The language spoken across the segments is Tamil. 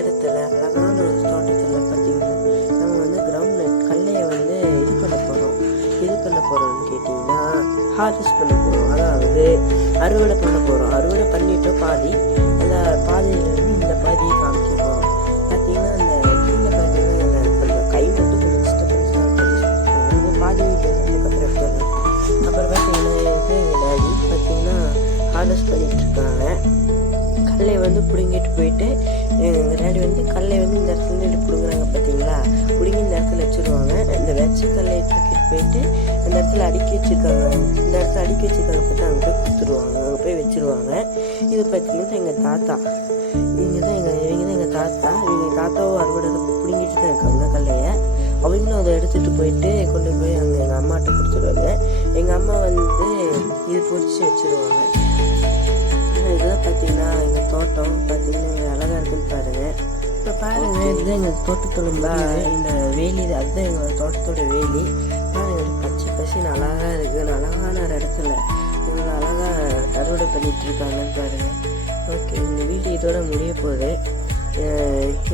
இடத்துல அழகான ஒரு தோட்டத்தில் பார்த்தீங்கன்னா நம்ம வந்து கிரவுண்ட் நட் கடலையை வந்து இது பண்ண போகிறோம்னு கேட்டிங்கன்னா ஹார்வெஸ்ட் பண்ண போகிறோம். அதாவது அறுவடை பண்ண போகிறோம். அறுவடை பண்ணிட்டோம் பாதி, அந்த பாதியிலேருந்து இந்த பாதியை காமிக்க போகிறோம். பார்த்தீங்கன்னா அந்த கீழே பார்த்தீங்கன்னா கொஞ்சம் கை மட்டும் கொஞ்சம் டிஸ்டர்பன்ஸாக இருக்கும். பாதி அதுக்கப்புறம் எடுத்துடலாம். அப்புறம் பார்த்தீங்கன்னா இது எங்கள் டேடி பார்த்தீங்கன்னா ஹார்வெஸ்ட் பண்ணிட்டு இருக்காங்க. கடலை வந்து பிடுங்கிட்டு போயிட்டு எங்கள் டேடி வந்து கடலை வந்து இந்த இடத்துல இருந்து பிடுங்குறாங்க பார்த்தீங்களா, பிடுங்கி இந்த இடத்துல வச்சுருவாங்க. இந்த வெச்ச கடலையை தூக்கிட்டு போயிட்டு இந்த இடத்துல அடுக்கி வச்சுருக்காங்க. இந்த இடத்துல அடுக்கி வச்சுருக்காங்க பார்த்து அங்கே போய் கொடுத்துருவாங்க, அங்கே போய் வச்சுருவாங்க. இது பார்த்தீங்கன்னா எங்கள் தாத்தா, இவங்க தான் எங்கள் தாத்தாவும் அறுவடை பிடுங்கிட்டு தான் இருக்காங்க கடலையை. அவங்களும் அதை எடுத்துகிட்டு போயிட்டு கொண்டு போய் அங்கே எங்கள் அம்மாட்ட கொடுத்துருவாங்க. எங்கள் அம்மா வந்து இது பொறிச்சு வச்சுருவாங்க. இதெல்லாம் பார்த்தீங்கன்னா எங்கள் தோட்டம் பார்த்தீங்கன்னா அழகாக இருக்குன்னு பாருங்கள். இப்போ பாருங்கள், இதுதான் எங்கள் தோட்டத்தோட இந்த வேலி, அதுதான் எங்கள் தோட்டத்தோட வேலி. பாருங்கள் பச்சை பசின்னு அழகாக இருக்குது. அழகான ஒரு இடத்துல இவங்க அழகாக அறுவடை பண்ணிகிட்டு இருக்காங்கன்னு பாருங்கள். ஓகே, இந்த வீடியோ இதோட முடிய போகுது.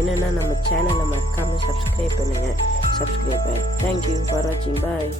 என்னென்னா நம்ம சேனலை மறக்காமல் சப்ஸ்கிரைப் பண்ணுங்கள். தேங்க்யூ ஃபார் வாட்சிங். பாய்.